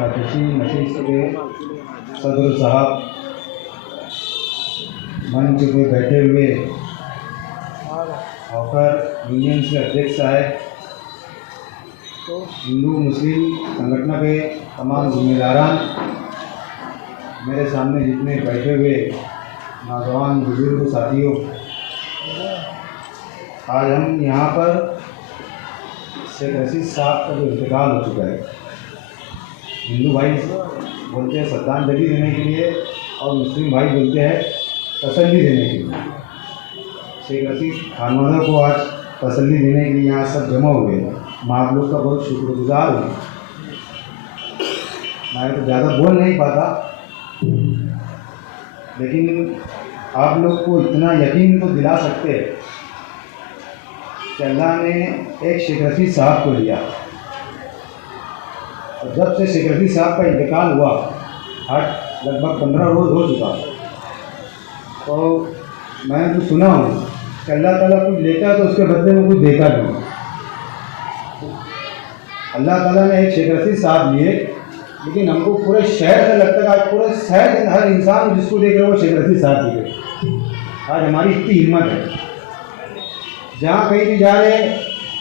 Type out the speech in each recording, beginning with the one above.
फतेशी नशीस के सदर साहब, मंच पे बैठे हुए हॉकर यूनियन के अध्यक्ष साहब, हिंदू मुस्लिम संगठन के तमाम जिम्मेदारान, मेरे सामने जितने बैठे हुए नौजवान बुजुर्ग साथियों, आज हम यहाँ पर शेख रशीद साहब का जो इंतकाल हो चुका है, हिंदू भाई बोलते हैं श्रद्धांजलि देने के लिए और मुस्लिम भाई बोलते हैं तसल्ली देने के लिए। शेख रशीद खानवादा को आज तसल्ली देने के लिए यहाँ सब जमा हुए हैं। मैं आप लोग का बहुत शुक्रगुजार हूँ। मैं तो ज़्यादा बोल नहीं पाता, लेकिन आप लोग को इतना यकीन तो दिला सकते हैं कि अल्लाह ने एक शेख रशीद साहब को लिया, और जब से शेख रशीद साहब का इंतकाल हुआ, आज लगभग 15 रोज़ हो चुका, तो मैंने तो सुना हूँ कि अल्लाह ताला कुछ लेता है तो उसके बदले में कुछ देता भी। अल्लाह ताला ने एक शेख रशीद साहब लिए, लेकिन हमको पूरे शहर से लगता है, आज पूरे शहर के हर इंसान जिसको देख रहे हो वो शेख रशीद साहब दिखे। आज हमारी इतनी हिम्मत है, जहाँ कहीं भी जा रहे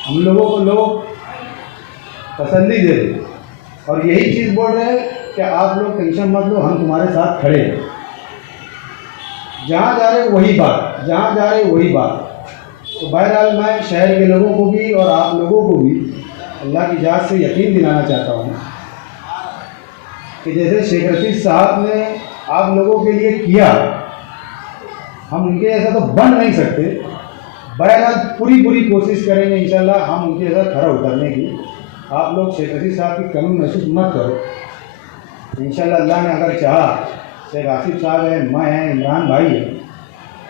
हम लोगों को लोग तसल्ली दे रहे और यही चीज़ बोल रहे हैं कि आप लोग टेंशन मत लो, हम तुम्हारे साथ खड़े हैं। जहाँ जा रहे वही बात, जहाँ जा रहे वही बात। तो बहरहाल मैं शहर के लोगों को भी और आप लोगों को भी अल्लाह की जात से यकीन दिलाना चाहता हूँ कि जैसे शेख रशीद साहब ने आप लोगों के लिए किया, हम उनके जैसा तो बन नहीं सकते। बहरहाल पूरी कोशिश करेंगे इंशाल्लाह हम उनके जैसा खरा उतरने की। आप लोग शेख रशीद साहब की कमी महसूस मत करो। इंशाल्लाह अल्लाह ने अगर चाहा, शेख आसिफ साहब है, मैं हैं, इमरान भाई है,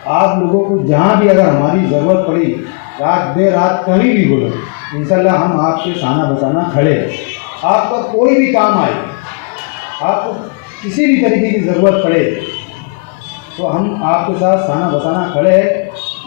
आप लोगों को जहाँ भी अगर हमारी ज़रूरत पड़ी, रात देर रात कहीं भी बोलो, इंशाल्लाह हम आपके साना बसाना खड़े हैं। आपका कोई भी काम आए, आपको किसी भी तरीके की ज़रूरत पड़े, तो हम आपके साथ साना बसाना खड़े हैं।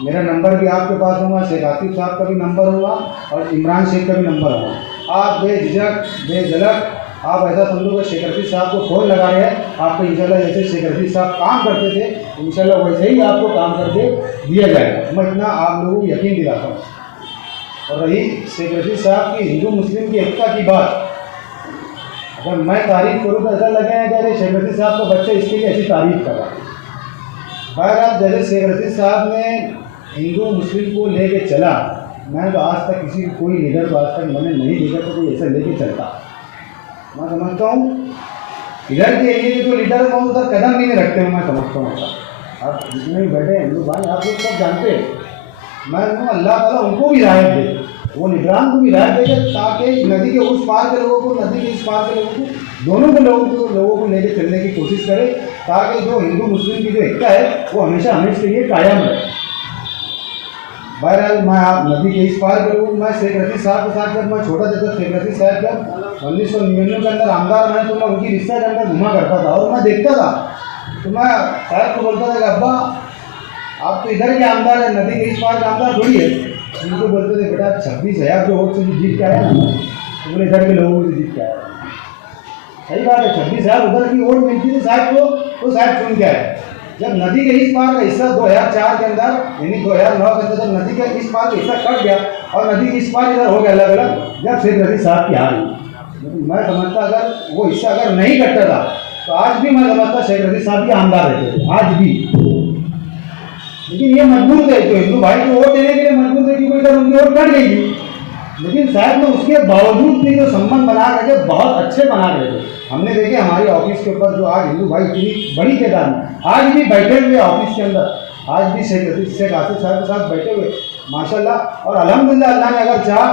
मेरा नंबर भी आपके पास होगा, शेख आसिफ साहब का भी नंबर होगा और इमरान शेख का भी नंबर होगा। आप बेझिझक बेझलक आप ऐसा समझो कि शेख रशीद साहब को फ़ोन लगा रहे हैं, आपको इंशाल्लाह जैसे शेख रशीद साहब काम करते थे, इंशाल्लाह वैसे ही आपको काम करके दिया जाएगा। मैं इतना आप लोगों को यकीन दिलाता हूँ। और रही शेख रशीद साहब की हिंदू मुस्लिम की एकता की बात, अगर मैं तारीफ़ करूँ तो ऐसा लगेगा कि अरे शेख रशीद साहब का बच्चा इसके लिए ऐसी तारीफ़ कर रहा है। बहरहाल जैसे शेख रशीद साहब ने हिंदू मुस्लिम को लेके चला, मैं तो आज तक किसी कोई लीडर को आज तक मैंने नहीं देखा तो कोई ऐसा लेके चलता। मैं समझता हूँ इधर के एरिए के जो लीडर को उधर कदम नहीं रखते हैं, मैं समझता हूँ ऐसा। आप जितने भी बैठे हिंदू भाई, आप लोग सब जानते हैं, मैं अल्लाह ताला उनको भी राहत दे, वो निगरान को भी राहत देगा, ताकि नदी के उस पार के लोगों को, नदी के इस पार के लोगों को, दोनों के लोगों को लेके चलने की कोशिश करे, ताकि जो हिंदू मुस्लिम की जो एकता है वो हमेशा के लिए कायम रहे। बहरहाल मैं आप नदी के इस पार के लोग, मैं शेख रशीद साहब के साथ जब मैं छोटा था, शेख रशीद साहब जब 1999 के अंदर आमदार बने तो मैं उनकी रिश्ता के अंदर घुमा करता था और मैं देखता था, तो मैं साहब को बोलता था कि अब्बा आप तो इधर के आमदार है, नदी के इस पार का आमदार थोड़ी है। उनको बोलते थे बेटा 26,000 जो वोट से जीत के आया ना, तो बोले इधर के लोगों से जीत के आया। सही बात है, 26,000 उधर की वोट मिलती थी साहब को, तो साहब चुन के आए। जब नदी के इस पार का हिस्सा 2004 के अंदर, यानी 2009 के अंदर जब नदी के इस पार का हिस्सा कट गया और नदी के इस पार इधर हो गया अलग अलग, जब शेख रशीद साहब की हार हुई। मैं समझता अगर वो हिस्सा अगर नहीं कटता था तो आज भी मैं समझता शेख रशीद साहब के आमदार रहते थे, आज भी। लेकिन ये मजबूर थे, तो हिंदू भाई को वोट देने के लिए मजबूर थे, क्योंकि इधर उनकी वोट कट गई थी। लेकिन शायद में उसके बावजूद भी जो संबंध बना रहे थे, बहुत अच्छे बना रहे थे। हमने देखे हमारी ऑफिस के ऊपर जो आज हिंदू भाई इतनी बड़ी तादाद में आज भी बैठे हुए ऑफिस के अंदर, आज भी शेख आसिफ साहब के साथ बैठे हुए माशाल्लाह। और अल्हम्दुलिल्लाह अल्लाह ने अगर चाहा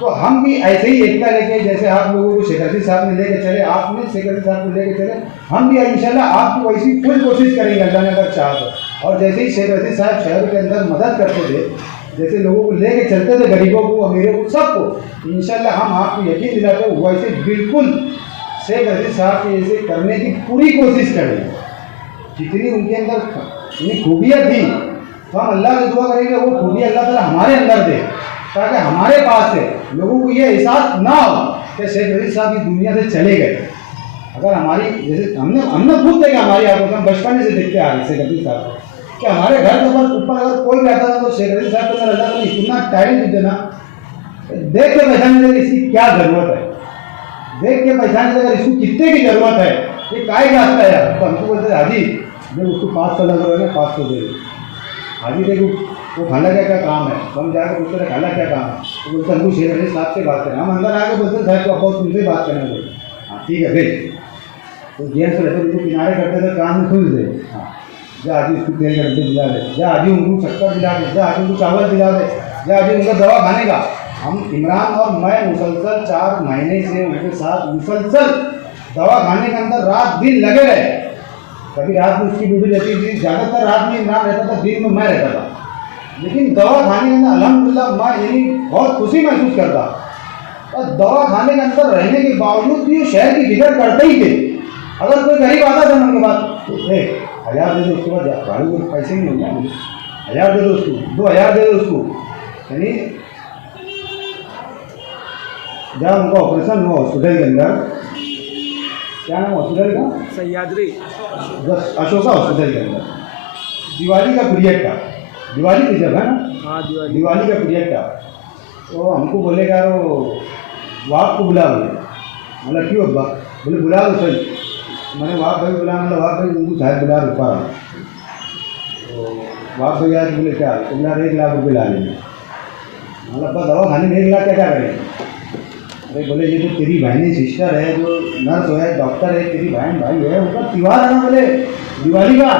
तो हम भी ऐसे ही एकता लेके, जैसे आप लोगों को शेख रशीद साहब ने लेके चले, आपने शेख रशीद साहब को लेके चले, हम भी इंशाल्लाह आपकी वैसी फुल कोशिश करेंगे अल्लाह ने अगर चाहा तो। और जैसे ही शेख रशीद साहब शहर के अंदर मदद करते थे, जैसे लोगों को लेके चलते थे, गरीबों को, अमीरों को, सबको, इंशाल्लाह हम आपको यकीन दिलाते हैं वैसे बिल्कुल शेख रशीद साहब के जैसे करने की पूरी कोशिश करें। जितनी उनके अंदर इतनी खूबियाँ थी, तो हम अल्लाह से दुआ करेंगे वो खूबियाँ अल्लाह ताला हमारे अंदर दे, ताकि हमारे पास से लोगों को ये एहसास ना हो कि शेख रशीद साहब इस दुनिया से चले गए। अगर हमारी जैसे हमने खुद देखा, हमारी आंखों से हम बचपन से देखते आ रहे शेख रशीद साहब कि हमारे घर के ऊपर अगर कोई भी आता था तो शेख रशीद साहब को अल्लाह ने इतना टैलेंट देना, देख के पहचाने लगे इसकी क्या ज़रूरत है, देख के पहचाने लगे इसको कितने की ज़रूरत है, ये काय का आता है यार। तो हमको बोलते हाजी जब उसको 500 लग रहे हैं 500 दे दो। हाजी देखो वो खाला क्या काम है, तो हम जाकर पूछते रहे खाला क्या काम है, तो बोलते हमको शेख रशीद साहब से बात करें। हम अंदर आके बोलते साहब को अब तुमसे बात करना बोले, हाँ ठीक है भेज। तो जेंट्स रहते उनको किनारे करते थे, कान में खुल दे, हाँ जा आजी उसको तेल का डब्बे दिला दे, जा आजी उनको शक्कर दिला दे, जा आजी उनको चावल दिला दे, जा आजी उनका दवा खाने का। हम इमरान और मैं मुसलसल 4 महीने से उनके साथ मुसलसल दवा खाने के अंदर रात दिन लगे रहे। कभी रात में उसकी ड्यूटी रहती थी, ज़्यादातर रात में इमरान रहता था, दिन में मैं रहता था, लेकिन दवा खाने के अंदर अल्हम्दुलिल्लाह मैं यानी बहुत खुशी महसूस करता। और दवा खाने के अंदर रहने के बावजूद भी शहर की फिक्र करते ही थे। अगर कोई गरीब आता था उनके पास तो 1000 दे दो, उसके बाद गाड़ी को पैसे नहीं मिलता, 1000 दे दो उसको, 2000 दे दो उसको, यानी जब उनका ऑपरेशन हुआ हॉस्पिटल के अंदर, क्या नाम हॉस्पिटल का, सह्याद्री अशोका हॉस्पिटल के अंदर, दिवाली का पीरियड था, दिवाली की जगह ना, हाँ दिवाली का पीरियड था। तो हमको बोले यार वो आपको बुला बोले, मतलब क्यों अब्बा, बोले बुला दो सही। मैंने वाप भाई बुला, मतलब वाप भाई उनको शायद बुला रुपा, तो वाप भाई यार बोले क्या, तो बोला 1 लाख रुपये ला लेंगे। मतलब अब्बा दवा खाने में 1 लाख क्या करेंगे। अरे बोले ये जो तेरी बहनी सिस्टर है, जो नर्स है, डॉक्टर है, तेरी बहन भाई है, उनका त्यौहार है ना बोले दिवाली का,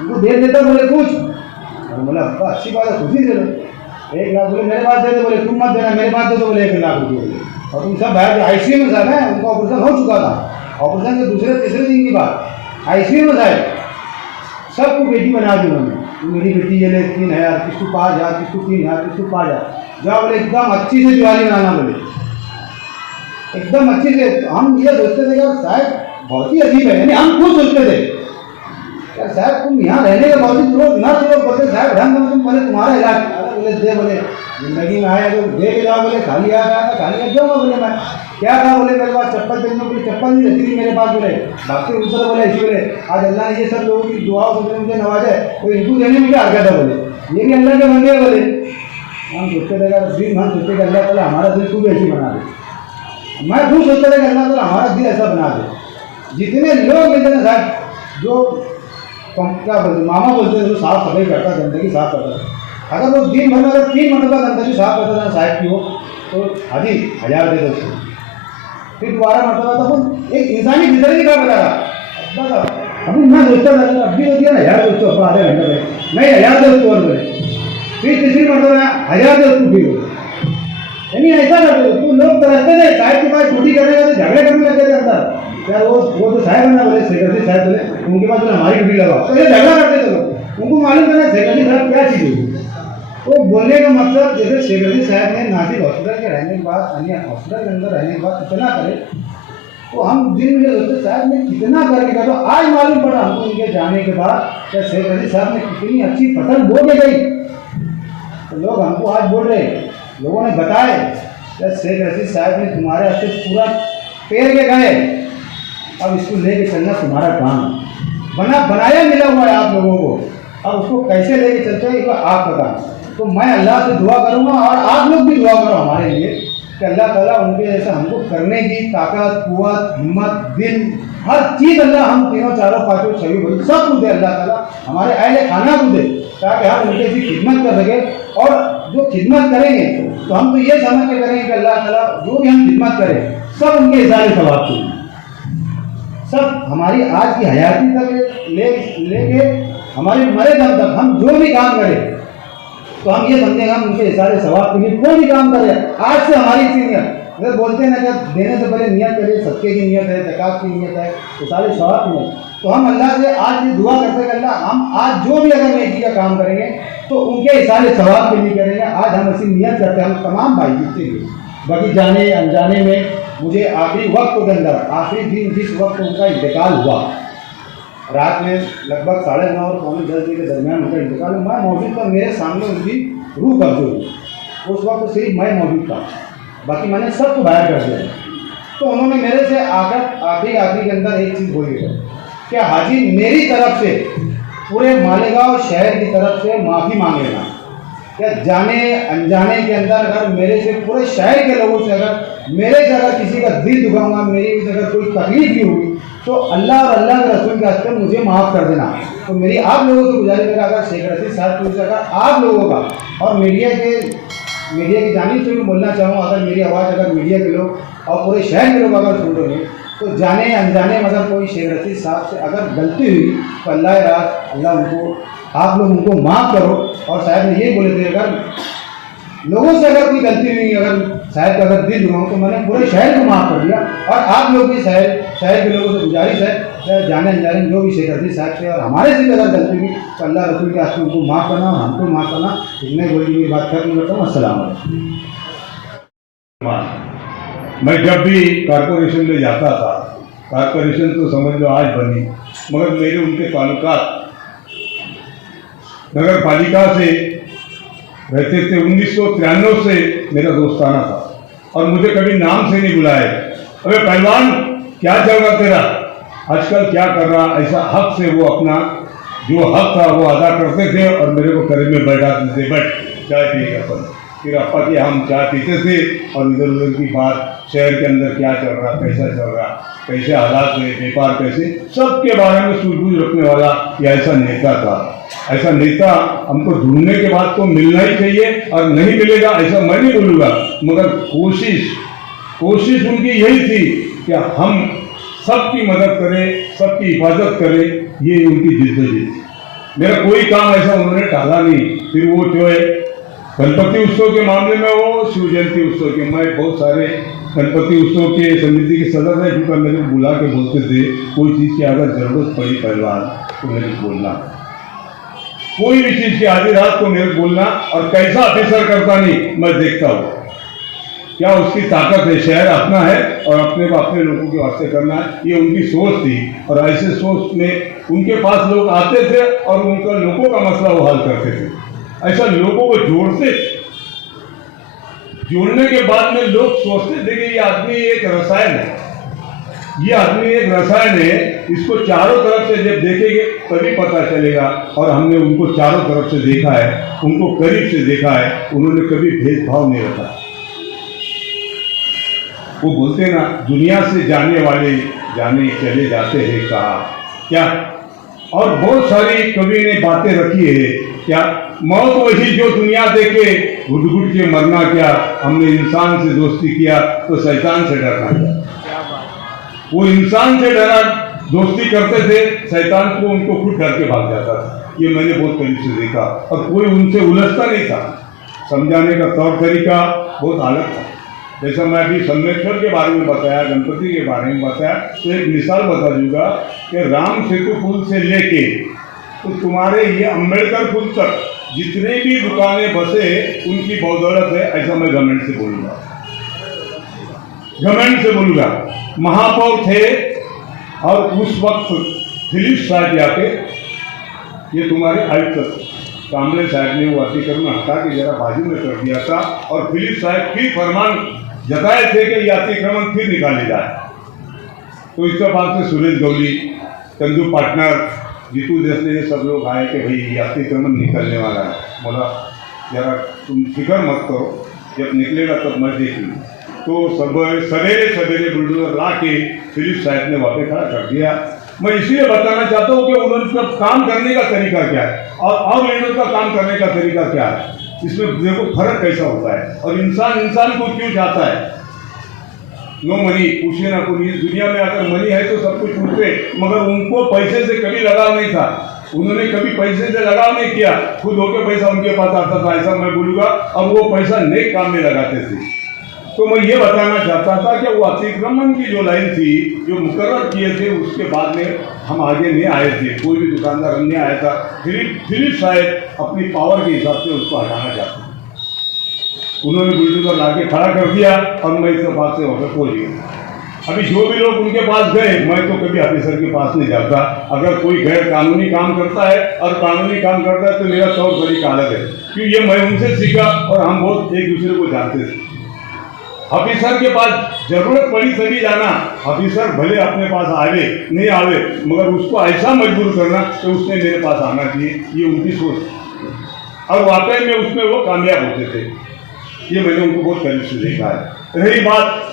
उनको दे देता बोले कुछ। और बोला अब्बा अच्छी बात है, खुशी दे दो 1 लाख। बोले मेरे पास दे दो, बोले तुम मत देना, मेरे पास दे दो, बोले 1 लाख रुपये बोले। और तुम सब बाहर ICU में सब है, उनका ऑपरेशन हो चुका था, ऑपरेशन के दूसरे तीसरे दिन की बात, ICU में साहब सबको बेटी बना दी उन्होंने। मेरी बेटी ये ले 3000, किसको 5000, किसको 3000, किसको 5000, जाओ बोले एकदम अच्छी से दिवाली मनाना, बोले एकदम अच्छी से। हम ये सोचते थे यार साहब बहुत ही अजीब है, यानी हम खुद सोचते थे यार साहब तुम यहाँ रहने के बावजूद लोग ना तो बोलते साहब ढंग में तुम बोले तुम्हारा इलाज, बोले दे, बोले जिंदगी में आए तो दे के जाओ, बोले खाली आ रहा था, खाली आ जाऊँगा। बोले मैं क्या था, बोले मेरे पास चप्पल पहनने के लिए चप्पल नहीं रहती थी मेरे पास, बोले भागते उतर, बोले ऐसे बोले आज अल्लाह ने ये सब लोगों की दुआओं से मुझे नवाजा है, तो इनको देने में क्या हरकत है, बोले ये भी अल्लाह के बंदे हैं। बोले हम सोचते थे दिन हम सोचते कि अल्लाह ताला हमारा दिल खूब ऐसी बना दे। मैं खुद सोचता था कि अल्लाह ताला हमारा दिल ऐसा बना दे। जितने लोग मिलते हैं साहब जो क्या बोलते मामा बोलते थे, जो साफ सफाई करता, गंदगी साफ करता, अगर वो दिन भर में अगर 3 मरतबा गंदगी साफ करता था साहब की हो, तो हाजी 1000 दे दो उसको। फिर दोबारा मरतबा तो एक इंसानी फितरत का बता रहा, अभी मैं सोचता था अभी हो दिया ना 1000 दोस्तों अपना आधे घंटे में, नहीं 1000 दोस्तों और बोले, फिर तीसरी मरतबा 1000 दोस्तों फिर बोले, यानी ऐसा करते तो लोग तरसते थे साहब के पास ड्यूटी करने का, तो झगड़े करने लगे थे अंदर यार वो तो साहब है ना, बोले सेक्रेटरी साहब बोले उनके पास बोले हमारी ड्यूटी लगाओ, तो ये झगड़ा करते थे लोग। उनको मालूम है ना सेक्रेटरी साहब क्या चीज़ होगी। तो बोलने का मतलब जैसे सेक्रेटरी साहब ने नासिर हॉस्पिटल के रहने के बाद, अन्य हॉस्पिटल के अंदर रहने के बाद इतना करे, तो हम दिन में सोचते साहब ने कितना करके का, तो आज मालूम पड़ा हमको उनके जाने के बाद कि सेक्रेटरी साहब ने कितनी अच्छी फसल बो के गई। तो लोग हमको आज बोल रहे, लोगों ने बताए कि सेक्रेटरी साहब ने तुम्हारे हाथ से पूरा पेड़ के गए, अब इसको लेके चलना तुम्हारा काम है, बनाया मिला हुआ है आप लोगों को, अब उसको कैसे लेके चलते हैं ये आपका काम। तो मैं अल्लाह से दुआ करूँगा और आप लोग भी दुआ करो हमारे लिए कि अल्लाह ताला उनके जैसा हमको करने की ताकत, कुव्वत, हिम्मत, दिल, हर चीज़ अल्लाह हम तीनों चारों पाँचों छवि भाई सब कुछ दे अल्लाह ताला, हमारे अहले खाना को दे, ताकि हम उनके ऐसी खिदमत कर सकें। और जो खिदमत करेंगे तो हम तो ये समझ के करेंगे कि अल्लाह ताला जो भी हम खिदमत करें सब उनके हिसाब से सवाब के, सब हमारी आज की हयाती तक लेके हमारे मरे दम तक हम जो भी काम करें तो हम ये समझेंगे हम उनके इशारे सवाब के लिए कोई भी काम करें। आज से हमारी इसी नियत, अगर बोलते हैं ना कि देने से पहले नियत करिए, सदके की नियत है, ज़कात की नियत है, इशारे सवाब की नियत, तो हम अल्लाह से आज ये दुआ करते हैं कि अल्लाह हम आज जो भी अगर नेकी का काम करेंगे तो उनके इशारे सवाब के लिए करेंगे। आज हम ऐसी नियत करते हैं हम तमाम भाई जितने भी, बाकी जाने अनजाने में मुझे आखिरी वक्त के अंदर, आखिरी दिन जिस वक्त उनका इंतकाल हुआ, रात में लगभग 9:30 और 9:45 के दरमियान उनका इंतकाल, मैं मौजूद था, मेरे सामने उनकी रूह कब्ज़ हुई। उस वक्त सिर्फ मैं मौजूद था, बाकी मैंने सबको बाहर कर दिया। तो उन्होंने मेरे से आखिरी के अंदर एक चीज़ बोलिएगा, क्या हाजी मेरी तरफ से पूरे मालेगांव शहर की तरफ से माफ़ी मांगेगा, क्या जाने अनजाने के अंदर अगर मेरे से पूरे शहर के लोगों से अगर मेरे से अगर किसी का दिल दुखाऊंगा, मेरी से अगर कोई तकलीफ भी हुई तो अल्लाह और अल्लाह के रसूल के वास्ते मुझे माफ़ कर देना। तो मेरी आप लोगों से गुजारिश है, अगर शेख रशीद साहब की अगर आप लोगों का और मीडिया की जानिब से भी बोलना चाहूँ, अगर मेरी आवाज़ अगर मीडिया के लोग और पूरे शहर के लोग अगर सुन रहे तो जाने अनजाने में अगर कोई शेख रशीद साहब से अगर गलती हुई तो अल्लाह उनको आप लोग उनको माफ़ करो। और साहब ने ये बोले थे, अगर लोगों से अगर कोई गलती हुई, अगर साहब का अगर दिल दुखाऊँ तो मैंने पूरे शहर को माफ़ कर दिया। और आप लोग भी शहर के लोगों से गुजारिश है, जाने अनजाने जो भी शेख रशीद साहब से और हमारे से भी अगर गलती हुई तो अल्लाह रसूल के आस्ते उनको माफ़ करना और हमको माफ़ करना। इतने बोली मेरी बात खत्म करता हूँ। अस्सलाम वालेकुम। मैं जब भी कॉरपोरेशन में जाता था, कॉरपोरेशन तो समझ लो आज बनी, मगर मेरे उनके ताल्लुकात नगर पालिका से रहते थे। 1993 से मेरा दोस्ताना था और मुझे कभी नाम से नहीं बुलाए, अबे पहलवान क्या चल रहा तेरा, आजकल क्या कर रहा, ऐसा हक से वो अपना जो हक था वो अदा करते थे और मेरे को करीब में बैठाते थे, बट चाय पिएगा अपन। फिर अपा के हम चाय पीते थे और इधर उधर की बात, शहर के अंदर क्या चल रहा, कैसा चल रहा, कैसे हालात है, व्यापार कैसे, सबके बारे में सूझबूझ रखने वाला ये ऐसा नेता था। ऐसा नेता हमको ढूंढने के बाद तो मिलना ही चाहिए और नहीं मिलेगा ऐसा मैं नहीं बोलूँगा, मगर कोशिश उनकी यही थी कि हम सबकी मदद करें, सबकी हिफाजत करें, ये उनकी जिद्दोजहद थी। मेरा कोई काम ऐसा उन्होंने टाला नहीं। फिर वो जो है गणपति उत्सव के मामले में, वो शिव जयंती उत्सव के, मैं बहुत सारे गणपति उत्सव के समिति के सदस्य हैं जो मेरे को बुला के बोलते थे, कोई चीज़ की अगर जरूरत पड़ी पहलवान तो मेरे को बोलना, कोई भी चीज़ की आधी रात को मेरे को बोलना। और कैसा ऑफिसर करता नहीं मैं देखता हूँ, क्या उसकी ताकत है, शहर अपना है और अपने को अपने लोगों के वास्ते करना है, ये उनकी सोच थी। और ऐसे सोच में उनके पास लोग आते थे और उनका लोगों का मसला वो हल करते थे। ऐसा लोगों को जोड़ने के बाद में लोग सोचते थे कि ये आदमी एक रसायन है, ये आदमी एक रसायन है, इसको चारों तरफ से जब देखेंगे तभी पता चलेगा। और हमने उनको चारों तरफ से देखा है, उनको करीब से देखा है, उन्होंने कभी भेदभाव नहीं रखा। वो बोलते ना, दुनिया से जाने वाले जाने चले जाते हैं कहा क्या, और बहुत सारी कवि ने बातें रखी है क्या, मौत वही जो दुनिया देखे घुट घुट के मरना क्या, हमने इंसान से दोस्ती किया तो शैतान से डरना क्या। वो इंसान से डरा दोस्ती करते थे, शैतान को उनको खुद डर के भाग जाता था। ये मैंने बहुत करीब से देखा और कोई उनसे उलझता नहीं था। समझाने का तौर तरीका बहुत अलग था। जैसा मैं अभी सम्मेश्वर के बारे में बताया, गणपति के बारे में बताया, तो एक मिसाल बता दूंगा कि राम सेतु पुल से लेके तो तुम्हारे ये अम्बेडकर पुल तक जितने भी दुकानें बसे उनकी बदौलत है, ऐसा मैं घमंड से बोलूँगा। महापौर थे और उस वक्त फिलिप साहब यहाँ पे, ये तुम्हारे आयुक्त कामले साहब ने वो अतिक्रमण हटा के जरा बाजू में कर दिया था और फिलिप साहब फिर फरमान जताए थे कि ये अतिक्रमण फिर निकाले जाए। तो इसके बाद से सुरेश गौली, चंदू पार्टनर, जीतू जैसे सब लोग आए कि भाई ये अतिक्रमण निकलने वाला है। बोला जरा तुम फिक्र मत करो, जब निकलेगा तब मैं देख लूँ। तो सवेरे बुलडोजर ला के फिलिप साहब ने वहाँ पे खड़ा कर दिया। मैं इसलिए बताना चाहता हूँ कि उनका काम करने का तरीका क्या है और लीडर का काम करने का तरीका क्या है, इसमें देखो फर्क कैसा होता है। और इंसान को क्यों चाहता है, नो मनी, पूछिए ना कोई। दुनिया में अगर मनी है तो सब कुछ पूछते, मगर उनको पैसे से कभी लगाव नहीं था। उन्होंने कभी पैसे से लगाव नहीं किया, खुद होकर पैसा उनके पास आता था, ऐसा मैं बोलूँगा। और वो पैसा नेक काम में लगाते थे। तो मैं ये बताना चाहता था कि वो अतिक्रमण की जो लाइन थी, जो मुकर्रर किए थे, उसके बाद में हम आगे नहीं आए थे, कोई भी दुकानदार नहीं आया था। फिलिप साहब अपनी पावर के हिसाब से उसको हटाना चाहते थे। उन्होंने बुलडोजर ला के खड़ा कर दिया और मैं इस बात से होकर पहुँच गया। अभी जो भी लोग उनके पास गए, मैं तो कभी ऑफिसर के पास नहीं जाता। अगर कोई गैर कानूनी काम करता है और कानूनी काम करता है तो मेरा तौर तरीका अलग है, क्योंकि ये मैं उनसे सीखा और हम बहुत एक दूसरे को जानते थे। ऑफिसर के पास जरूरत पड़ी तभी जाना। ऑफिसर भले अपने पास आवे नहीं आवे, मगर उसको ऐसा मजबूर करना कि उसने मेरे पास आना चाहिए, ये उनकी सोच। और वाकई में उसमें वो कामयाब होते थे। ये मैंने उनको बहुत करीब से देखा है। रही बात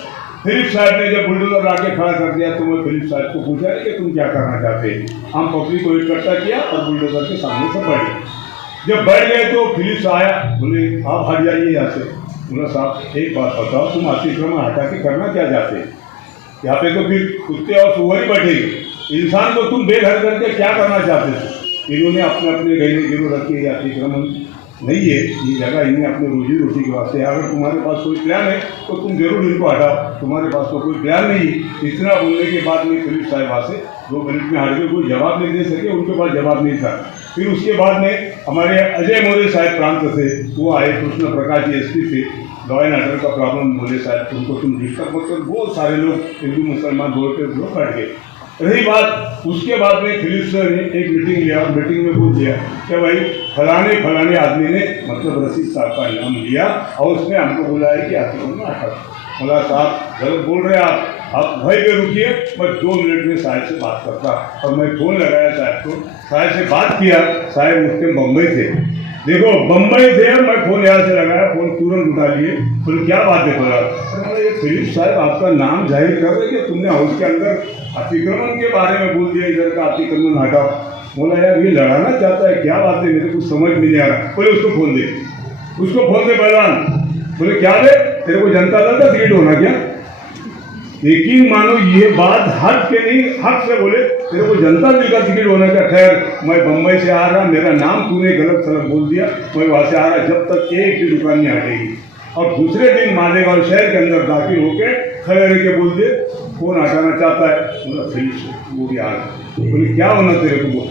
फिलिप साहब ने जब बुलडोजर लाके खड़ा कर दिया तो मैं फिलिप साहब को पूछा कि तुम क्या करना चाहते हैं। हम पब्लिक को इकट्ठा किया और बुलडोजर के सामने से बढ़ गए। जब बढ़ गए तो फिलिप आया, बोले आप हट जाइए यहाँ से। बोला साहब एक बात बताओ, तुम अतिक्रमण हटा के करना क्या चाहते हैं? यहाँ पे तो फिर कुत्ते और सुअर ही बैठेंगे, इंसान को तुम बेघर करके क्या करना चाहते थे? इन्होंने अपने अपने गहने गिरो रखे, ये अतिक्रमण नहीं है, ये जगह इन्हें अपने रोजी रोटी के वास्ते। अगर तुम्हारे पास कोई प्लान है तो तुम जरूर इनको हटाओ, तुम्हारे पास तो कोई प्लान नहीं। इतना बोलने के बाद में फिलिप साहब वहाँ से 2 मिनट में हट के कोई जवाब नहीं दे सके, उनके पास जवाब नहीं था। फिर उसके बाद में हमारे अजय मौर्य साहब प्रांत से वो आए, कृष्ण प्रकाश जी एसपी थे, लॉ एंड ऑर्डर का प्रॉब्लम बोले साहब उनको तुम डिस्टर्ब मत करो। बहुत सारे लोग हिंदू मुसलमान बोलते लोग बैठ गए। रही बात उसके बाद में फिलिप सर ने एक मीटिंग लिया और मीटिंग में बोल दिया कि भाई फलाने आदमी ने मतलब रशीद साहब का नाम लिया और उसने हमको बोला है कि अतिक्रमण में हटा। बोला साहब गलत बोल रहे आप भय पे रुकिए, मैं 2 मिनट में साहब से बात करता। और मैं फ़ोन लगाया साहब को, साहब से बात किया। साहब उसके बम्बई थे, देखो बम्बई थे, मैं फ़ोन यहाँ से लगाया, फ़ोन तुरंत उठा लिए। बोले क्या बात है? बोला ये फिलिप साहब आपका नाम जाहिर कर रहे कि तुमने हाउस के अंदर अतिक्रमण के बारे में बोल दिया, इधर का अतिक्रमण हटाओ। बोला यार ये लड़ाना चाहता है, क्या बात है, मेरे को समझ में नहीं आ रहा। बोले उसको फ़ोन दे, उसको फ़ोन दे पहलवान। बोले क्या दे, तेरे को जनता दल का टिकट होना क्या? यकीन मानो ये बात हक के नहीं, हक से बोले तेरे को जनता दल का टिकट होना क्या? खैर मैं बम्बई से आ रहा, मेरा नाम तूने गलत सलत बोल दिया, मैं वहाँ से आ रहा, जब तक एक भी दुकान नहीं हटेगी। और दूसरे दिन मालेगांव शहर के अंदर दाखिल होकर खड़े रह के बोल दे कौन हटाना चाहता है? बोला फिलिप, वो भी आ गया। बोले क्या होना तेरे को? बोल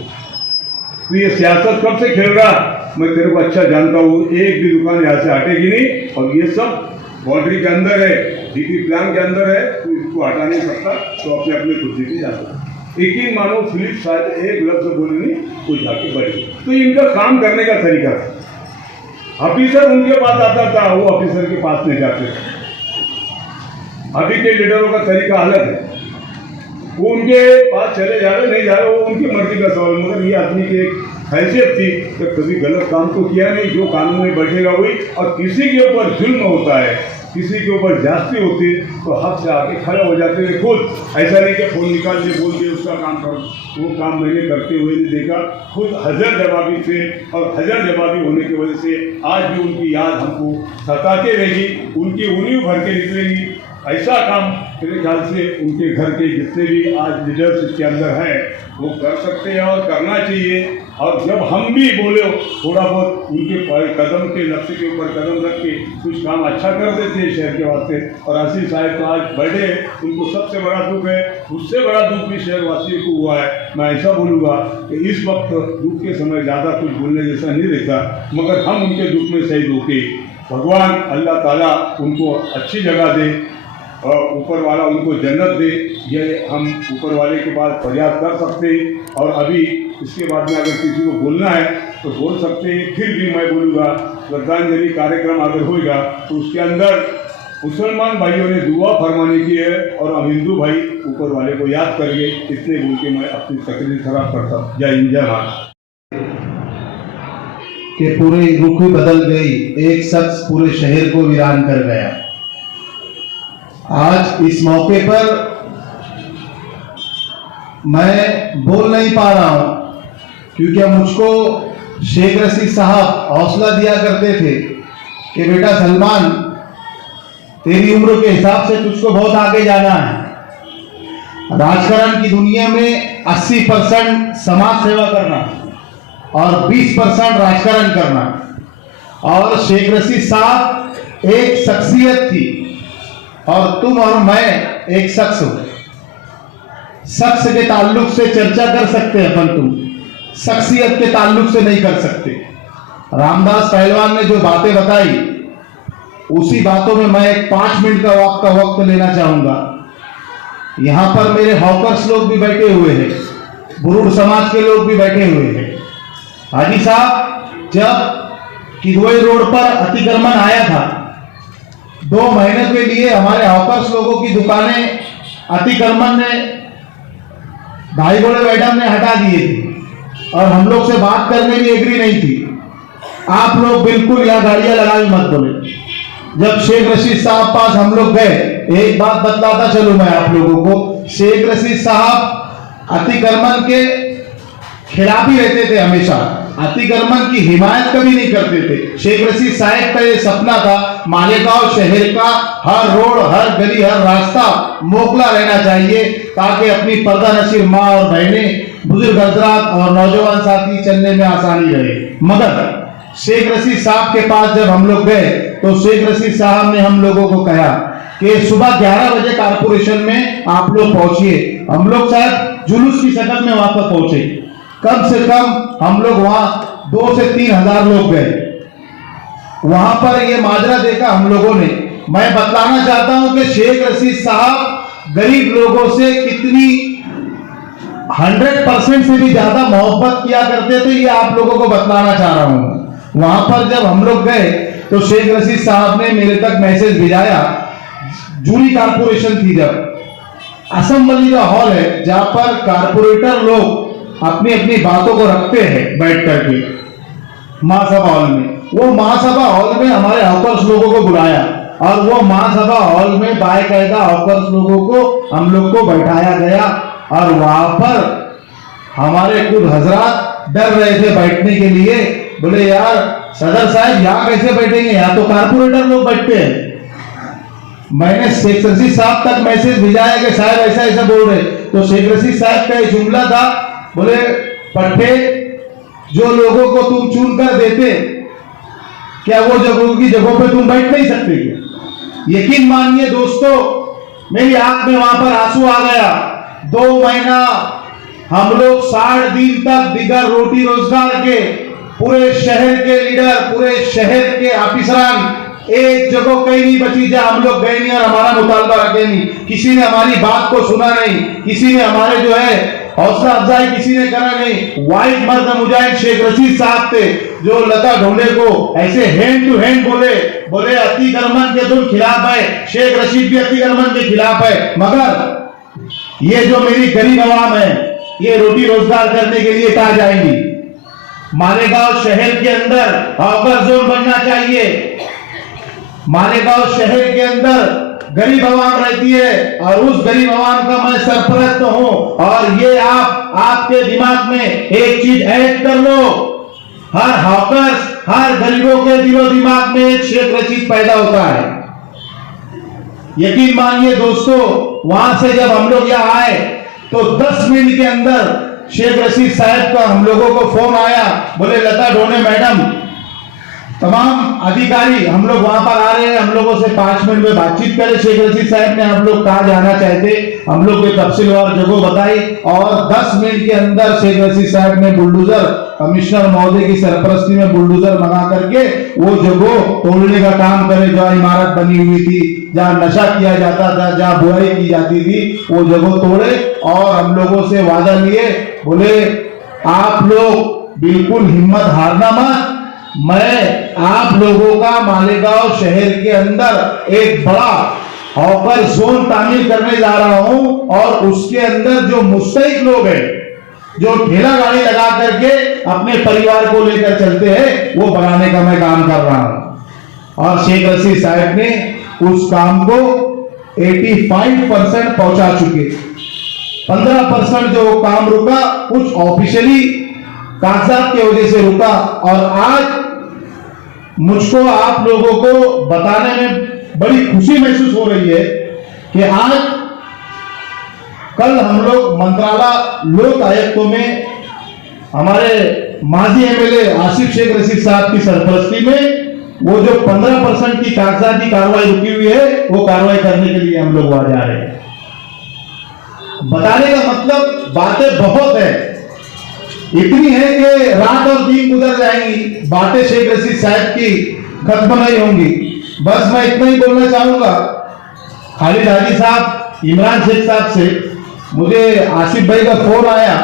तो ये सियासत कब से खेल रहा? मैं तेरे को अच्छा जानता हूँ, एक भी दुकान यहाँ से हटेगी नहीं, और ये सब बाउंड्री के अंदर है, डीपी प्लान के अंदर है, तो इसको हटा नहीं सकता, तो अपने अपने खुद पे जाता। यकीन मानो फिलिप शायद एक लफ्ज बोले नहीं, कोई जाके बढ़ गया। तो इनका काम करने का तरीका था। ऑफिसर उनके पास आता था, वो ऑफिसर के पास नहीं जाते थे। अभी के लीडरों का तरीका अलग है, वो उनके पास चले जा रहे नहीं जा रहे, वो उनकी मर्जी का सवाल। मगर ये आदमी की एक हैसियत थी कि कभी गलत काम तो किया नहीं, जो कानून में बैठेगा वही। और किसी के ऊपर जुल्म होता है, किसी के ऊपर जास्ती होती तो हक से आके खड़े हो जाते थे खुद। ऐसा नहीं कि फोन निकाल के बोल दिए उसका काम करो, वो काम मैंने करते हुए नहीं देखा। खुद हजर जवाबी थे, और हजर जवाबी होने की वजह से आज भी उनकी याद हमको सताते रहेगी, उनकी उंगली भर के निकलेगी। ऐसा काम मेरे ख्याल से उनके घर के जितने भी आज लीडर्स इसके अंदर हैं वो कर सकते हैं और करना चाहिए। और जब हम भी बोले थोड़ा बहुत उनके कदम के नक्शे के ऊपर कदम रख के कुछ काम अच्छा कर देते हैं शहर के वास्ते। और आसिफ साहब तो आज बैठे, उनको सबसे बड़ा दुख है, उससे बड़ा दुख भी शहरवासियों को हुआ है। मैं ऐसा बोलूँगा कि इस वक्त दुख के समय ज़्यादा कुछ बोलने जैसा नहीं रहता, मगर हम उनके दुख में शहीद होके भगवान अल्लाह ताला उनको अच्छी जगह दे और ऊपर वाला उनको जन्नत दे, ये हम ऊपर वाले के पास फरियाद कर सकते हैं। और अभी इसके बाद में अगर किसी को बोलना है तो बोल सकते हैं। फिर भी मैं बोलूँगा श्रद्धांजलि कार्यक्रम अगर होगा तो उसके अंदर मुसलमान भाइयों ने दुआ फरमाने की है और हम हिंदू भाई ऊपर वाले को याद करेंगे। इतने बोल के मैं अपनी तकरीर खराब करता हूँ। जय हिंद, जय भारत। कि पूरी रुख बदल गई, एक शख्स पूरे शहर को वीरान कर गया। आज इस मौके पर मैं बोल नहीं पा रहा हूं क्योंकि मुझको शेख रशीद साहब हौसला दिया करते थे कि बेटा सलमान, तेरी उम्र के हिसाब से तुझको बहुत आगे जाना है। राजकारण की दुनिया में 80% समाज सेवा करना और 20% राजकारण करना। और शेख रशीद साहब एक शख्सियत थी और तुम और मैं एक शख्स हो। शख्स के ताल्लुक से चर्चा कर सकते हैं अपन, तुम शख्सियत के ताल्लुक से नहीं कर सकते। रामदास पहलवान ने जो बातें बताई उसी बातों में मैं एक 5 मिनट का वक्त लेना चाहूंगा। यहां पर मेरे हॉकर्स लोग भी बैठे हुए हैं, बुरुड़ समाज के लोग भी बैठे हुए हैं। हाजी साहब, जब किदवई रोड पर अतिक्रमण आया था, 2 महीने के लिए हमारे हॉकर्स लोगों की दुकानें अतिक्रमण ने भाई गोड़े मैडम ने हटा दिए थे और हम लोग से बात करने की एग्री नहीं थी। आप लोग बिल्कुल यहाँ गाड़ियां लगा भी मत बोले। जब शेख रशीद साहब पास हम लोग गए, एक बात बतलाता चलूं मैं आप लोगों को, शेख रशीद साहब अतिक्रमण के खिलाफ ही रहते थे, हमेशा अतिक्रमण की हिमायत कभी नहीं करते थे। शेख रशीद साहब का ये सपना था मालेगांव शहर का हर रोड, हर गली, हर रास्ता मोकला रहना चाहिए ताकि अपनी पर्दा नशीर माँ और बहनें, बुजुर्ग हजरात और नौजवान साथी चलने में आसानी रहे। मगर शेख रशीद साहब के पास जब हम लोग गए तो शेख रशीद साहब ने हम लोगों को कहा कि सुबह 11 बजे कारपोरेशन में आप लोग पहुंचिए। हम लोग शायद जुलूस की शक्ल में वहां पर पहुंचे, कम से कम हम लोग वहां 2 से 3 हजार लोग गए। वहां पर ये माजरा देखा हम लोगों ने। मैं बतलाना चाहता हूं कि शेख रशीद साहब गरीब लोगों से कितनी 100% से भी ज्यादा मोहब्बत किया करते थे, ये आप लोगों को बतलाना चाह रहा हूं। वहां पर जब हम लोग गए तो शेख रशीद साहब ने मेरे तक मैसेज भिजाया। जूरी कारपोरेशन थी, जब असेंबली का हॉल है जहां पर कारपोरेटर लोग अपनी अपनी बातों को रखते हैं बैठ करके महासभा हॉल में, वो महासभा हॉल में हमारे हॉकर्स लोगों को बुलाया और वो महासभा हॉल में बाकायदा हॉकर्स लोगों को हम लोग को बैठाया गया और वहां पर हमारे कुछ हजरात डर रहे थे बैठने के लिए। बोले यार सदर साहब यहाँ कैसे बैठेंगे, यहाँ तो कारपोरेटर लोग बैठते हैं। मैंने शेख रशीद साहब तक मैसेज भेजाया कि साहब ऐसा ऐसा बोल रहे, तो शेख रशीद साहब का एक जुमला था, बोले पट्टे जो लोगों को तुम चुन कर देते क्या वो जगहों की जगहों पे तुम बैठ नहीं सकते क्या? यकीन मानिए दोस्तों, मेरी आंख में वहां पर आंसू आ गया। 2 महीना हम लोग 60 दिन तक बिगर रोटी रोजगार के पूरे शहर के लीडर, पूरे शहर के ऑफिसरान, एक जगह कहीं नहीं बची जहां हम लोग गए नहीं और हमारा मुतालबा रखे नहीं। किसी ने हमारी बात को सुना नहीं, किसी ने हमारे जो है हौसला अफजाई किसी ने करा नहीं। वाइट मर्द मुजाहिद शेख रशीद साहब थे जो लता ढोले को ऐसे हैंड टू हैंड बोले अतिक्रमण के तुम खिलाफ है, शेख रशीद भी अतिक्रमण के खिलाफ है, मगर ये जो मेरी गरीब आवाम है ये रोटी रोजगार करने के लिए कहा जाएंगी। मालेगांव शहर के अंदर हॉकर जोन बनना चाहिए। मालेगांव शहर के अंदर गरीब आवाम रहती है और उस गरीब आवाम का मैं सरपरस्त हूं और ये आपके दिमाग में एक चीज ऐड कर लो, हर हॉकर्स, हर गरीबों के दिलो दिमाग में एक शेख रशीद पैदा होता है। यकीन मानिए दोस्तों, वहां से जब हम लोग यहाँ आए तो 10 मिनट के अंदर शेख रशीद साहब का हम लोगों को फोन आया, बोले लता ढोने मैडम, तमाम अधिकारी हम लोग वहां पर आ रहे हैं, हम लोगों से 5 मिनट में बातचीत करें। शेख रशीद साहब ने हम लोग कहाँ जाना चाहते, हम लोग को तफसीलवार जगह बताई और 10 मिनट के अंदर शेख रशीद साहब ने बुलडोजर, कमिश्नर महोदय की सरपरस्ती में बुलडोजर मंगा करके वो जगह तोड़ने का काम करे। जहाँ इमारत बनी हुई थी, जहाँ नशा किया जाता था, जहाँ बुराई की जाती थी, वो जगह तोड़े और हम लोगों से वादा लिए, बोले आप लोग बिल्कुल हिम्मत हारना मत, मैं आप लोगों का मालेगांव शहर के अंदर एक बड़ा हॉकर जोन तामीर करने जा रहा हूं और उसके अंदर जो मुस्तहिक लोग हैं, जो ठेला गाड़ी लगा करके अपने परिवार को लेकर चलते हैं, वो बनाने का मैं काम कर रहा हूं। और शेख रशीद साहब ने उस काम को 85% पहुंचा चुके। 15% जो काम रुका कुछ ऑफिशियली कागजात की वजह से रुका और आज मुझको आप लोगों को बताने में बड़ी खुशी महसूस हो रही है कि आज कल हम लोग मंत्रालय लोक आयुक्तों में हमारे माजी एमएलए आसिफ शेख रशीद साहब की सरपरस्ती में वो जो 15% की कागजाती कार्रवाई रुकी हुई है वो कार्रवाई करने के लिए हम लोग वहां जा रहे हैं। बताने का मतलब बातें बहुत है, इतनी है कि रात और दिन गुजर जाएंगी, बातें शेख रशीद साहब की खत्म नहीं होंगी। बस मैं इतना ही बोलना चाहूंगा, खालिद हाजी साहब, इमरान शेख साहब से मुझे आसिफ भाई का फोन आया,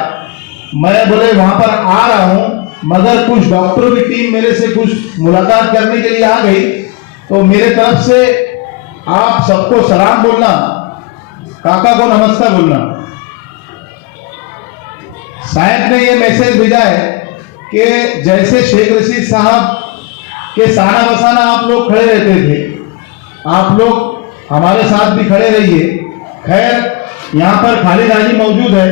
मैं बोले वहां पर आ रहा हूं, मगर कुछ डॉक्टरों की टीम मेरे से कुछ मुलाकात करने के लिए आ गई, तो मेरे तरफ से आप सबको सलाम बोलना, काका को नमस्ते बोलना। साहब ने ये मैसेज भेजा है कि जैसे शेख रशीद साहब के साना बसाना आप लोग खड़े रहते थे, आप लोग हमारे साथ भी खड़े रहिए। खैर यहाँ पर खालिद हाजी मौजूद है,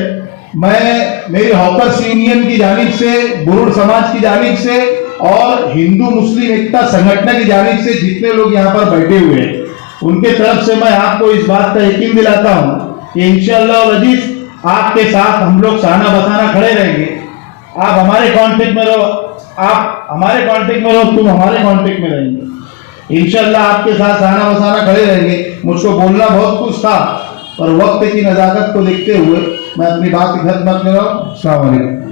मैं मेरी हॉकर्स यूनियन की जानिब से, बुरुड़ समाज की जानिब से और हिंदू मुस्लिम एकता संगठन की जानिब से जितने लोग यहाँ पर बैठे हुए हैं उनके तरफ से मैं आपको इस बात का यकीन दिलाता हूँ कि इंशाअल्लाह अजीज आपके साथ हम लोग साना बसाना खड़े रहेंगे। आप हमारे कांटेक्ट में रहो, आप हमारे कांटेक्ट में रहो, तुम हमारे कांटेक्ट में रहेंगे। इंशाअल्लाह आपके साथ साना बसाना खड़े रहेंगे। मुझको बोलना बहुत कुछ था पर वक्त की नज़ाकत को देखते हुए मैं अपनी बात खत्म कर रहा हूँ। अस्सलाम वालेकुम।